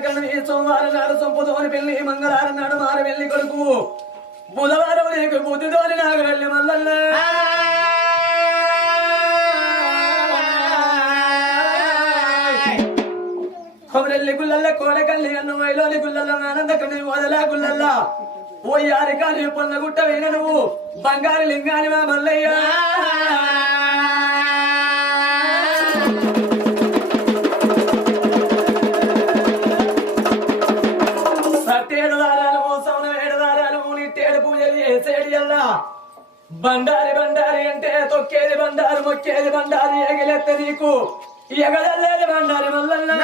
కన్నా సోమవారం నాడు సొంపుతోని పెళ్లి మంగళవారం నాడు మారు వెళ్ళి కొడుకు బుధవారం నీకు బుద్ధితోని నాకు వెళ్ళి మల్లల్లా కొమరెల్లి గుల్లల్ల కోడకల్లి అన్ను వైలోని గుల్లల్ల ఆనందకని వదలా గుల్లల్ల ఓ యారికాని పొన్నగుట్ట వేణ నువ్వు బంగారు లింగాని మా మల్లయ్య సత్యేడు దారాలు మోసం ఏడు దారాలు నిట్టేడు పూజలు చేసేడు ఎల్లా బండారి బండారి అంటే తొక్కేది బండారు మొక్కేది బండారి ఎగిలెత్త నీకు ఎగదల్లేది బండారి మల్లల్లా